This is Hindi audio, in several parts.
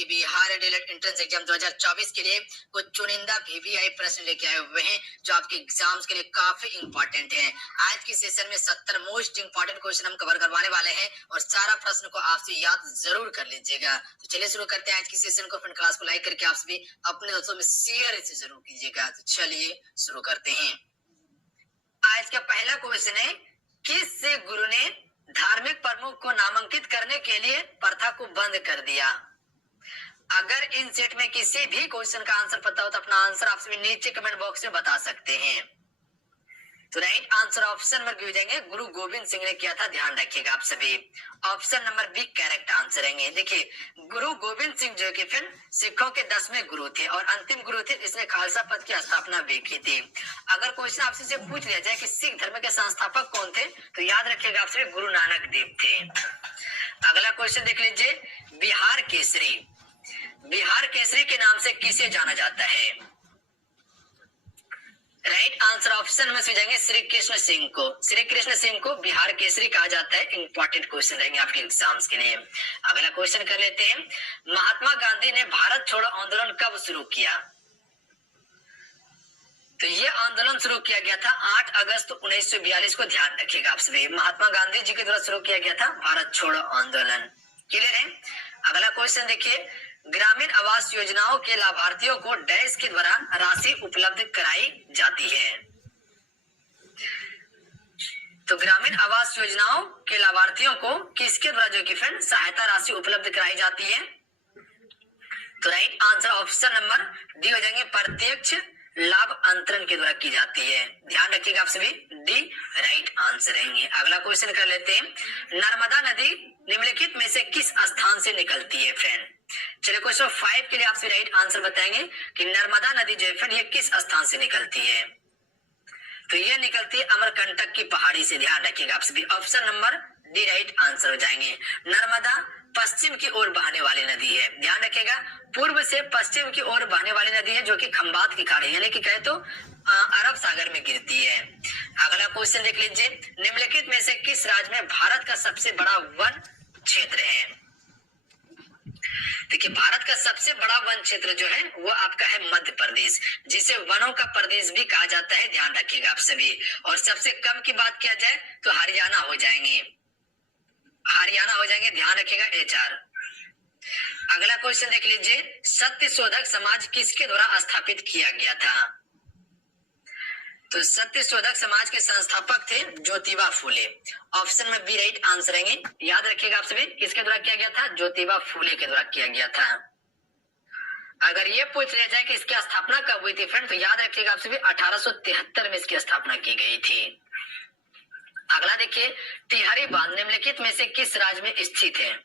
कि बिहार डीएलएड एंट्रेंस एग्जाम 2024 के लिए कुछ चुनिंदा वीवीआई प्रश्न लेके आए हुए हैं जो आपके एग्जाम्स के लिए काफी इंपॉर्टेंट हैं। आज की सेशन में 70 मोस्ट इंपॉर्टेंट क्वेश्चन हम कवर करवाने वाले हैं और सारा प्रश्न को आपसे याद जरूर कर लीजिएगा। तो चलिए शुरू करते हैं आज की सेशन को। अपने क्लास को लाइक करके आप सभी अपने दोस्तों में शेयर इसे जरूर कीजिएगा। तो चलिए शुरू करते हैं। आज का पहला क्वेश्चन है, किस गुरु ने धार्मिक प्रमुख को नामांकित करने के लिए प्रथा को बंद कर दिया? अगर इन सेट में किसी भी क्वेश्चन का आंसर पता हो तो अपना आंसर आप सभी नीचे कमेंट बॉक्स में बता सकते हैं। तो right answer option number B हो जाएंगे, गुरु गोविंद सिंह ने किया था। ध्यान रखिएगा आप सभी, option number B correct answer रहेंगे। देखिए, गुरु गोविंद सिंह जो कि फिर सिखों के 10वें गुरु थे और अंतिम गुरु थे जिसने खालसा पंथ की स्थापना भी की थी। अगर क्वेश्चन आपसे से पूछ लिया जाए कि सिख धर्म के संस्थापक कौन थे तो याद रखिएगा आप सभी गुरु नानक देव थे। अगला क्वेश्चन देख लीजिए, बिहार केसरी, बिहार केसरी के नाम से किसे जाना जाता है? राइट आंसर ऑप्शन में से जाएंगे श्री कृष्ण सिंह को। श्री कृष्ण सिंह को बिहार केसरी कहा जाता है। इंपॉर्टेंट क्वेश्चन रहेंगे आपके एग्जाम्स के लिए। अगला क्वेश्चन कर लेते हैं, महात्मा गांधी ने भारत छोड़ो आंदोलन कब शुरू किया? तो ये आंदोलन शुरू किया गया था 8 अगस्त 1942 को। ध्यान रखिएगा आप सभी, महात्मा गांधी जी के द्वारा शुरू किया गया था भारत छोड़ो आंदोलन। क्लियर है? अगला क्वेश्चन देखिए, ग्रामीण आवास योजनाओं के लाभार्थियों को डैश के द्वारा राशि उपलब्ध कराई जाती है? तो ग्रामीण आवास योजनाओं के लाभार्थियों को किसके द्वारा जो कि फ्रेंड सहायता राशि उपलब्ध कराई जाती है? तो right answer option number D हो जाएंगे, प्रत्यक्ष लाभ अंतरण के द्वारा की जाती है। ध्यान रखिएगा आप सभी, डी राइट आंसर रहेंगे। अगला क्वेश्चन कर लेते हैं, नर्मदा नदी निम्नलिखित में से किस स्थान से निकलती है फ्रेंड? चलिए क्वेश्चन 5 के लिए आपसे राइट आंसर बताएंगे कि नर्मदा नदी जो है फ्रेंड ये किस स्थान से निकलती है? तो ये निकलती है अमरकंटक की पहाड़ी से। ध्यान रखिएगा आप सभी, option number D right answer हो जाएंगे। नर्मदा पश्चिम की ओर बहने वाली नदी है। ध्यान रखिएगा, पूर्व से पश्चिम की ओर बहने वाली नदी है जो कि खंबात की खाड़ी यानी कि कहे तो अरब सागर में गिरती है। अगला क्वेश्चन देख लीजिए, निम्नलिखित में से किस राज्य में भारत का सबसे बड़ा वन क्षेत्र है? देखिए, भारत का सबसे बड़ा वन क्षेत्र जो है वो आपका है मध्य प्रदेश, जिसे वनों का प्रदेश भी कहा जाता है। ध्यान रखिएगा आप सभी। और सबसे कम की बात किया जाए तो हरियाणा हो जाएंगे, हरियाणा हो जाएंगे। ध्यान रखिएगा HR। अगला क्वेश्चन देख लीजिए, सत्य शोधक समाज किसके द्वारा स्थापित किया गया था? तो सत्य शोधक समाज के संस्थापक थे ज्योतिबा फूले। ऑप्शन में बी राइट आंसर रहेंगे। याद रखिएगा आप सभी, किसके द्वारा किया गया था? ज्योतिबा फूले के द्वारा किया गया था। अगर ये पूछ लिया जाए कि इसकी स्थापना कब हुई थी फ्रेंड तो याद रखिएगा आप सभी 1873 में इसकी स्थापना की गई थी। अगला देखिए, टिहरी बांध निम्नलिखित में से किस राज्य में स्थित है?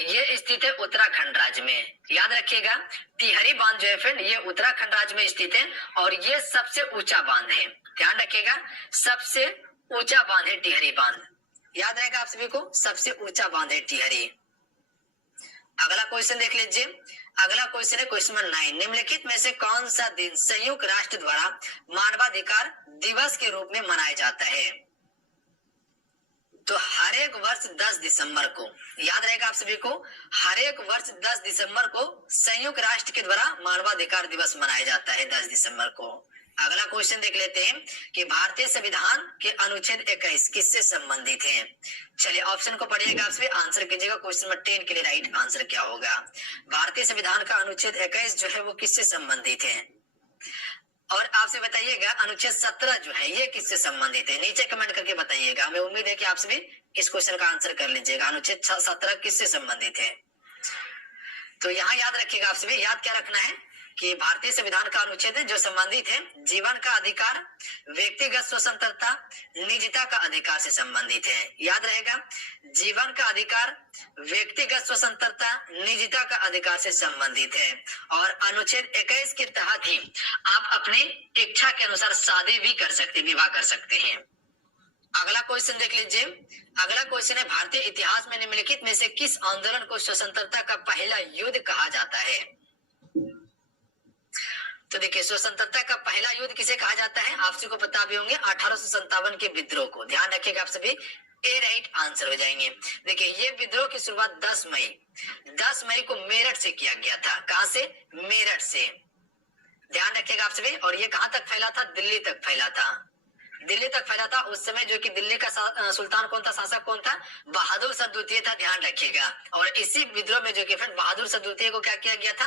ये स्थित है उत्तराखंड राज्य में। याद रखिएगा, टिहरी बांध जो है फ्रेंड ये उत्तराखंड राज्य में स्थित है और ये सबसे ऊंचा बांध है। ध्यान रखिएगा, सबसे ऊंचा बांध है टिहरी बांध। याद रहेगा आप सभी को, सबसे ऊंचा बांध है टिहरी। अगला क्वेश्चन देख लीजिए, अगला क्वेश्चन है क्वेश्चन नंबर 9, निम्नलिखित में से कौन सा दिन संयुक्त राष्ट्र द्वारा मानवाधिकार दिवस के रूप में मनाया जाता है? तो हर एक वर्ष 10 दिसंबर को, याद रहेगा आप सभी को, हर एक वर्ष 10 दिसंबर को संयुक्त राष्ट्र के द्वारा मानवाधिकार दिवस मनाया जाता है 10 दिसंबर को। अगला क्वेश्चन देख लेते हैं कि भारतीय संविधान के अनुच्छेद 21 किससे संबंधित है? चलिए ऑप्शन को पढ़िएगा आप सभी, आंसर कीजिएगा। क्वेश्चन नंबर 10 के लिए राइट आंसर क्या होगा? भारतीय संविधान का अनुच्छेद 21 जो है वो किससे संबंधित है? और आपसे बताइएगा अनुच्छेद 17 जो है ये किससे संबंधित है? नीचे कमेंट करके बताइएगा। हमें उम्मीद है कि आप सभी इस क्वेश्चन का आंसर कर लीजिएगा। अनुच्छेद 17 किससे संबंधित है? तो यहाँ याद रखिएगा आप सभी, याद क्या रखना है कि भारतीय संविधान का अनुच्छेद है जो संबंधित है जीवन का अधिकार, व्यक्तिगत स्वतंत्रता, निजता का अधिकार से संबंधित है। याद रहेगा, जीवन का अधिकार, व्यक्तिगत स्वतंत्रता, निजता का अधिकार से संबंधित है। और अनुच्छेद 21 के तहत ही आप अपने इच्छा के अनुसार शादी भी कर सकते, विवाह कर सकते हैं। अगला क्वेश्चन देख लीजिए, अगला क्वेश्चन है भारतीय इतिहास में निम्नलिखित में से किस आंदोलन को स्वतंत्रता का पहला युद्ध कहा जाता है? तो देखिए, स्वतंत्रता का पहला युद्ध किसे कहा जाता है? आप सभी को पता भी होंगे, 1857 के विद्रोह को। ध्यान रखिएगा आप सभी, ए राइट आंसर हो जाएंगे। देखिए ये विद्रोह की शुरुआत 10 मई को मेरठ से किया गया था। कहां से? मेरठ से। ध्यान रखिएगा आप सभी। और ये कहां तक फैला था? दिल्ली तक फैला था। दिल्ली तक फैला था। उस समय जो कि दिल्ली का सुल्तान कौन था? शासक कौन था? बहादुर शाह द्वितीय था। ध्यान रखिएगा। और इसी विद्रोह में जो कि फिर बहादुर शाह द्वितीय को क्या किया गया था?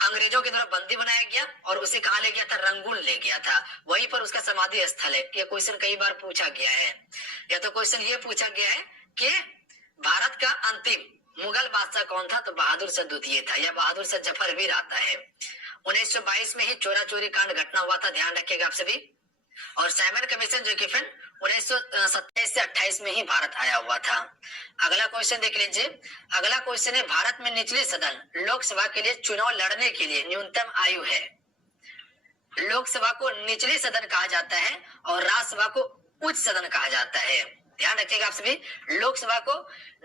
अंग्रेजों के द्वारा बंदी बनाया गया और उसे कहा ले गया था? रंगून ले गया था। वहीं पर उसका समाधि स्थल है। ये क्वेश्चन कई बार पूछा गया है। या तो क्वेश्चन ये पूछा गया है कि भारत का अंतिम मुगल बादशाह कौन था? तो बहादुर शाह द्वितीय था। या बहादुर शाह जफर भी आता है। 1922 में ही चोरा चोरी कांड घटना हुआ था। ध्यान रखिएगा आप सभी। और साइमन कमीशन जो कि फिर 1927 से 28 में ही भारत आया हुआ था। अगला क्वेश्चन देख लीजिए। अगला क्वेश्चन है, भारत में निचले सदन लोकसभा के लिए चुनाव लड़ने के लिए न्यूनतम आयु है। लोकसभा को निचले सदन कहा जाता है और राज्यसभा को उच्च सदन कहा जाता है। ध्यान रखिएगा आप सभी। लोकसभा को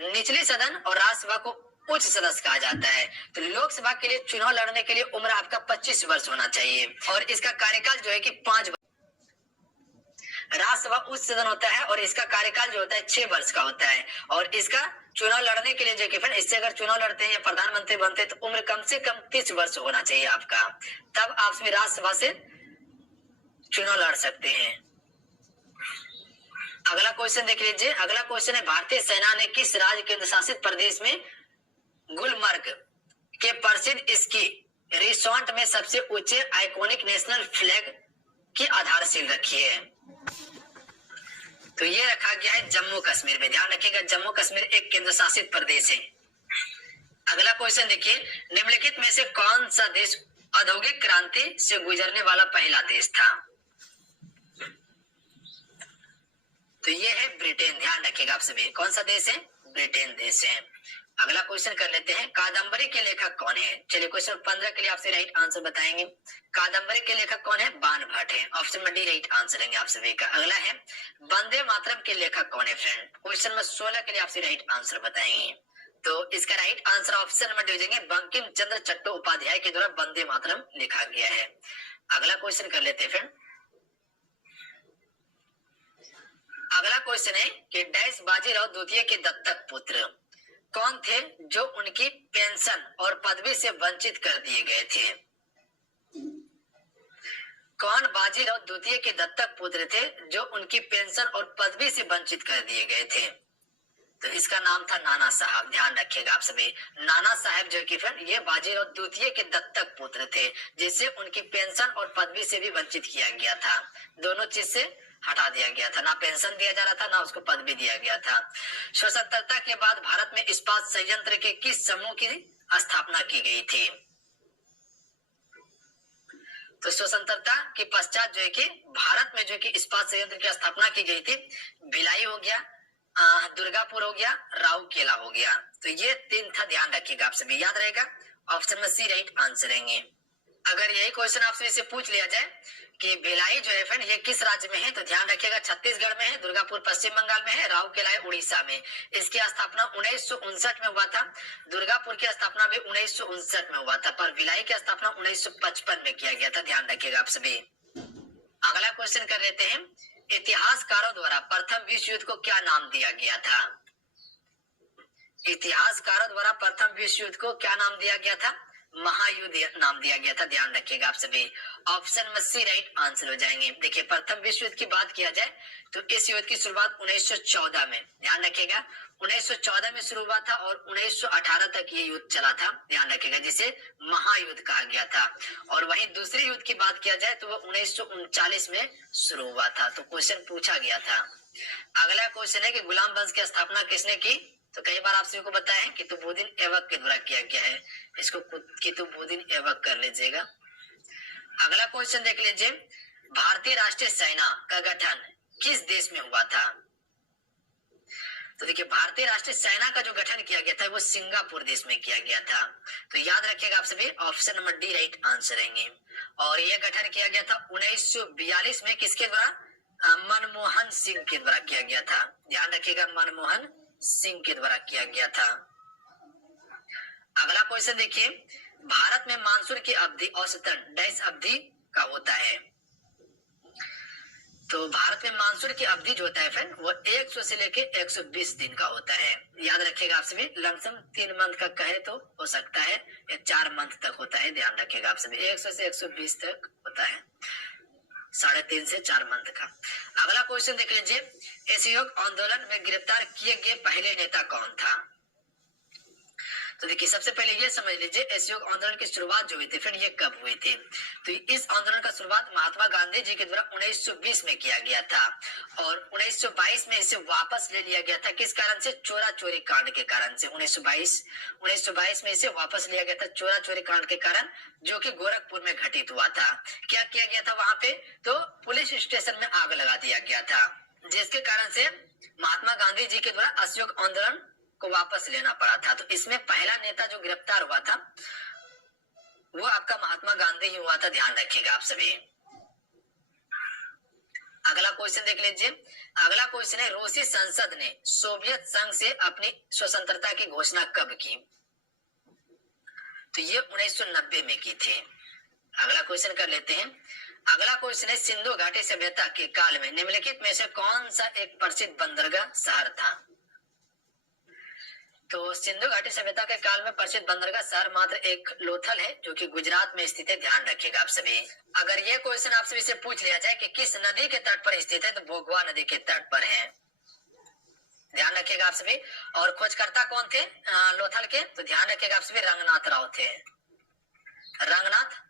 निचले सदन और राज्यसभा को उच्च सदस्य कहा जाता है। तो लोकसभा के लिए चुनाव लड़ने के लिए उम्र आपका 25 वर्ष होना चाहिए और इसका कार्यकाल जो है कि 5 राज्यसभा उच्च सदन होता है और इसका कार्यकाल जो होता है 6 वर्ष का होता है। और इसका चुनाव लड़ने के लिए जो कि फिर इससे अगर चुनाव लड़ते हैं या प्रधानमंत्री बनते हैं तो उम्र कम से कम 30 वर्ष होना चाहिए आपका, तब आप इसमें राज्यसभा से चुनाव लड़ सकते हैं। अगला क्वेश्चन देख लीजिए। अगला क्वेश्चन है, भारतीय सेना ने किस राज्य केंद्र शासित प्रदेश में गुलमर्ग के प्रसिद्ध स्की रिसोर्ट में सबसे ऊंचे आइकॉनिक नेशनल फ्लैग की आधारशिला रखी है? तो ये रखा गया है जम्मू कश्मीर में। ध्यान रखिएगा, जम्मू कश्मीर एक केंद्र शासित प्रदेश है। अगला क्वेश्चन देखिए, निम्नलिखित में से कौन सा देश औद्योगिक क्रांति से गुजरने वाला पहला देश था? तो ये है ब्रिटेन। ध्यान रखिएगा आप सभी। कौन सा देश है? ब्रिटेन देश है। अगला क्वेश्चन कर लेते हैं, कादम्बरी के लेखक कौन है? चलिए क्वेश्चन 15 के लिए आपसे राइट आंसर बताएंगे। कादम्बरी के लेखक कौन है? बाण भट्ट है। ऑप्शन में डी राइट आंसर है आप सभी का। अगला है, वंदे मातरम के लेखक कौन है फ्रेंड? क्वेश्चन नंबर 16 के लिए आपसे राइट आंसर बताएंगे। तो इसका right answer option number D देंगे, बंकिम चंद्र चट्टोपाध्याय के द्वारा वंदे मातरम लिखा गया है। अगला क्वेश्चन कर लेते हैं फ्रेंड। अगला क्वेश्चन है कि डैश बाजीराव द्वितीय के दत्तक पुत्र कौन थे जो उनकी पेंशन और पदवी से वंचित कर दिए गए थे? कौन बाजीराव द्वितीय के दत्तक पुत्र थे जो उनकी पेंशन और पदवी से वंचित कर दिए गए थे? तो इसका नाम था नाना साहब। ध्यान रखिएगा आप सभी। नाना साहब जो कि फिर ये बाजीराव द्वितीय के दत्तक पुत्र थे जिससे उनकी पेंशन और पदवी से भी वंचित किया गया था। दोनों चीज से हटा दिया गया था, ना पेंशन दिया जा रहा था ना उसको पदवी दिया गया था। स्वतंत्रता के बाद भारत में इस्पात संयंत्र के किस समूह की स्थापना की गई थी? तो स्वतंत्रता के पश्चात जो है कि भारत में जो कि इस्पात संयंत्र की स्थापना की गई थी, भिलाई हो गया, दुर्गापुर हो गया, राउरकेला हो गया। तो ये 3 था। ध्यान रखिएगा आप सभी, याद रहेगा। ऑप्शन में सी राइट आंसर रहेंगे। अगर यही क्वेश्चन आपसे इसे पूछ लिया जाए कि भिलाई जो है फ्रेंड ये किस राज्य में है, तो ध्यान रखिएगा छत्तीसगढ़ में है, दुर्गापुर पश्चिम बंगाल में है, राउरकेला उड़ीसा में। इसकी स्थापना 1959 में हुआ था। दुर्गापुर की स्थापना भी 1959 में हुआ था, पर भिलाई की स्थापना 1955 में किया गया था। ध्यान रखिएगा आप सभी। अगला क्वेश्चन कर लेते हैं, इतिहासकारों द्वारा प्रथम विश्व युद्ध को क्या नाम दिया गया था? इतिहासकारों द्वारा प्रथम विश्व युद्ध को क्या नाम दिया गया था? महायुद्ध नाम दिया गया था। ध्यान रखिएगा आप सभी। ऑप्शन में सी राइट आंसर हो जाएंगे। देखिए प्रथम विश्व युद्ध की बात किया जाए तो इस युद्ध की शुरुआत 1914 में, ध्यान रखिएगा 1914 में शुरू हुआ था और 1918 तक ये युद्ध चला था। ध्यान रखिएगा, जिसे महायुद्ध कहा गया था। और वहीं दूसरे युद्ध की बात किया जाए तो वो 1939 में शुरू हुआ था। तो क्वेश्चन पूछा गया था। अगला क्वेश्चन है कि गुलाम वंश की स्थापना किसने की? तो कई बार आपसे को बताया है कुतुबुद्दीन ऐबक के द्वारा किया गया है। इसको कुतुबुद्दीन ऐबक कर लीजिएगा। अगला क्वेश्चन देख लीजिए, भारतीय राष्ट्रीय सेना का गठन किस देश में हुआ था? तो देखिए भारतीय राष्ट्रीय सेना का जो गठन किया गया था वो सिंगापुर देश में किया गया था। तो याद रखिएगा आप सभी, option number D right answer रहेंगे। और यह गठन किया गया था 1942 में किसके द्वारा? मनमोहन सिंह के द्वारा किया गया था। ध्यान रखिएगा, मनमोहन सिंह के द्वारा किया गया था। अगला क्वेश्चन देखिए, भारत में मानसून की अवधि औसतन डैश अवधि का होता है? तो भारत में मानसून की अवधि जो होता है फ्रेंड वो 100 से लेके 120 दिन का होता है। याद रखिएगा आप सभी, लमसम 3 मंथ का कहे तो हो सकता है या 4 मंथ तक होता है, ध्यान रखिएगा आप सभी, 100 से 120 तक होता है, 3.5 से 4 मंथ का। अगला क्वेश्चन देख लीजिए, असहयोग आंदोलन में गिरफ्तार किए गए पहले नेता कौन था? तो देखिए सबसे पहले ये समझ लीजिए असहयोग आंदोलन की शुरुआत जो हुई थी फिर ये कब हुई थी। तो इस आंदोलन का शुरुआत महात्मा गांधी जी के द्वारा 1920 में किया गया था और 1922 में इसे वापस ले लिया गया था। किस कारण से? चोरा चोरी कांड के कारण से। 1922 में इसे वापस लिया गया था चोरा चोरी कांड के कारण, जो कि गोरखपुर में घटित हुआ था। क्या किया गया था वहां पे? तो पुलिस स्टेशन में आग लगा दिया गया था, जिसके कारण से महात्मा गांधी जी के द्वारा असहयोग आंदोलन को वापस लेना पड़ा था। तो इसमें पहला नेता जो गिरफ्तार हुआ था वो आपका महात्मा गांधी ही हुआ था, ध्यान रखिएगा आप सभी। अगला क्वेश्चन देख लीजिए, अगला क्वेश्चन है रूसी संसद ने सोवियत संघ से अपनी स्वतंत्रता की घोषणा कब की? तो ये 1990 में की थी। अगला क्वेश्चन कर लेते हैं। अगला क्वेश्चन है सिंधु घाटी सभ्यता के काल में निम्नलिखित में से कौन सा एक प्रसिद्ध बंदरगाह शहर था? तो सिंधु घाटी सभ्यता के काल में प्रसिद्ध बंदरगाह शहर मात्र एक लोथल है, जो कि गुजरात में स्थित है, ध्यान रखिएगा आप सभी। अगर ये क्वेश्चन आप सभी से पूछ लिया जाए कि किस नदी के तट पर स्थित है, तो भोगवा नदी के तट पर है, ध्यान रखिएगा आप सभी। और खोजकर्ता कौन थे लोथल के? तो ध्यान रखिएगा आप सभी, रंगनाथ राव थे, रंगनाथ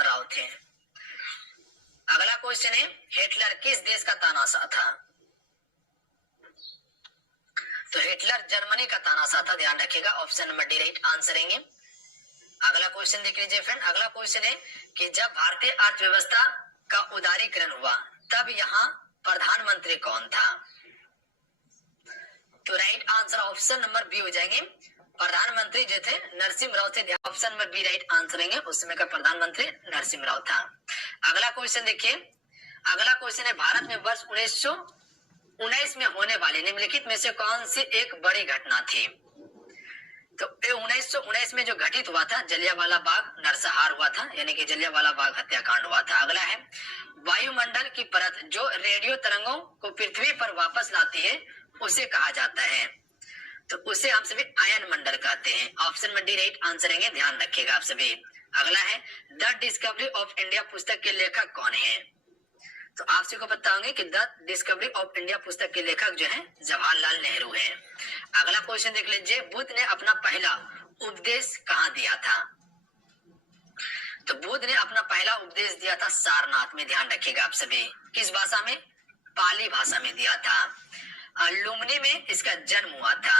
राव थे। अगला क्वेश्चन है हिटलर किस देश का तानाशाह था? तो हिटलर जर्मनी का तानाशाह था, ध्यान रखिएगा, option number D right answer है। अगला क्वेश्चन देख लीजिए फ्रेंड। अगला क्वेश्चन है कि जब भारतीय अर्थव्यवस्था का उदारीकरण हुआ तब यहाँ प्रधानमंत्री कौन था? तो right answer option number B हो जाएंगे, प्रधानमंत्री जो थे नरसिम्हा राव थे, option number B right answer है, उस समय का प्रधानमंत्री नरसिम्हा राव था। अगला क्वेश्चन देखिए, अगला क्वेश्चन है भारत में वर्ष 1919 में होने वाले निम्नलिखित में से कौन सी एक बड़ी घटना थी? तो 1919 में जो घटित हुआ था जलियांवाला बाग नरसंहार हुआ था, यानी कि जलियांवाला बाग हत्याकांड हुआ था। अगला है वायुमंडल की परत जो रेडियो तरंगों को पृथ्वी पर वापस लाती है उसे कहा जाता है, तो उसे हम सभी आयन मंडल कहते हैं, ऑप्शन में डी राइट आंसर है, ध्यान रखिएगा आप सभी। अगला है द डिस्कवरी ऑफ इंडिया पुस्तक के लेखक कौन है? तो आप सभी को बताओगे कि द डिस्कवरी ऑफ इंडिया पुस्तक के लेखक जो है जवाहरलाल नेहरू है। अगला क्वेश्चन देख लीजिए, बुद्ध ने अपना पहला उपदेश कहाँ दिया था? तो बुद्ध ने अपना पहला उपदेश दिया था सारनाथ में, ध्यान रखिएगा आप सभी। किस भाषा में? पाली भाषा में दिया था। लुम्बिनी में इसका जन्म हुआ था,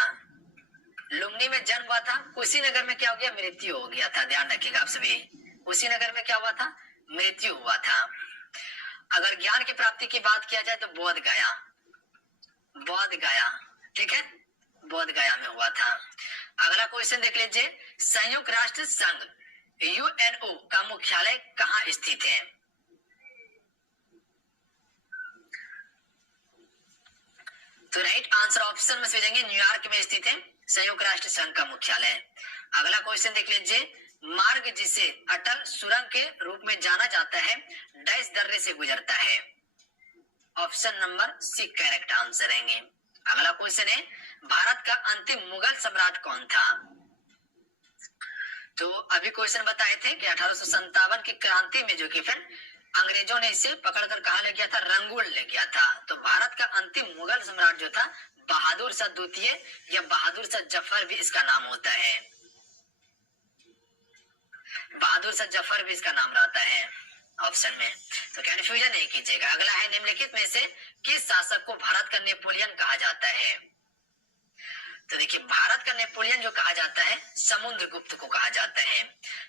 लुम्बिनी में जन्म हुआ था। कुशीनगर में क्या हो गया? मृत्यु हो गया था, ध्यान रखिएगा आप सभी। कुशीनगर में क्या हुआ था? मृत्यु हुआ था। अगर ज्ञान की प्राप्ति की बात किया जाए तो बोध गया, बोध गया, ठीक है, बोध गया में हुआ था। अगला क्वेश्चन देख लीजिए, संयुक्त राष्ट्र संघ यूएनओ का मुख्यालय कहाँ स्थित है? तो राइट आंसर ऑप्शन में से जाएंगे न्यूयॉर्क में स्थित है संयुक्त राष्ट्र संघ का मुख्यालय। अगला क्वेश्चन देख लीजिए, मार्ग जिसे अटल सुरंग के रूप में जाना जाता है डैश दर्रे से गुजरता है, option number C correct answer रहेंगे। अगला क्वेश्चन है भारत का अंतिम मुगल सम्राट कौन था? तो अभी क्वेश्चन बताए थे कि 1857 की क्रांति में जो कि फिर अंग्रेजों ने इसे पकड़कर कहा ले गया था? रंगून ले गया था। तो भारत का अंतिम मुगल सम्राट जो था बहादुर शाह द्वितीय या बहादुर शाह जफर भी इसका नाम होता है, बहादुर शाह जफर भी इसका नाम रहता है ऑप्शन में, तो कंफ्यूजन नहीं कीजिएगा। अगला है निम्नलिखित में से किस शासक को भारत का नेपोलियन कहा जाता है? तो देखिए भारत का नेपोलियन जो कहा जाता है समुद्रगुप्त को कहा जाता है,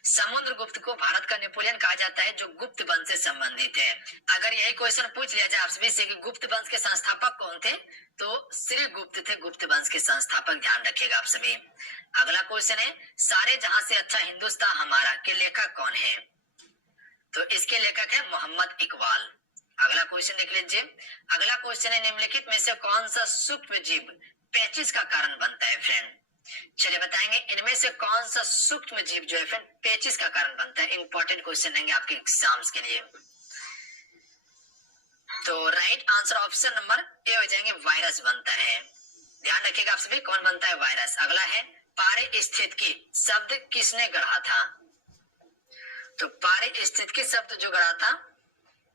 समुद्रगुप्त को भारत का नेपोलियन कहा जाता है जो गुप्त वंश से संबंधित है। अगर यही क्वेश्चन पूछ लिया जाए आप सभी से कि गुप्त वंश के संस्थापक कौन थे, तो श्री गुप्त थे गुप्त वंश के संस्थापक, ध्यान रखिएगा आप सभी। अगला क्वेश्चन है सारे जहां से अच्छा हिंदुस्तान हमारा के लेखक कौन है? तो इसके लेखक है मोहम्मद इकबाल। अगला क्वेश्चन देख लीजिए, अगला क्वेश्चन है निम्नलिखित में से कौन सा सूक्ष्म जीव पेचिश का कारण बनता है? फ्रेंड चलिए बताएंगे इनमें से कौन सा सूक्ष्म जीव जो है फ्रेंड पेचिश का कारण बनता है। इंपॉर्टेंट क्वेश्चन रहेंगे आपके एग्जाम्स के लिए। तो right answer option number A हो जाएंगे, वायरस बनता है। ध्यान रखिएगा आप सभी, कौन बनता है? वायरस। अगला है पारिस्थितिकी शब्द किसने गढ़ा था? तो पारिस्थितिकी शब्द जो गढ़ा था,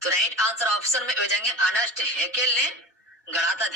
तो राइट आंसर ऑप्शन में हो जाएंगे अर्नेस्ट हैकेल ने गढ़ा था।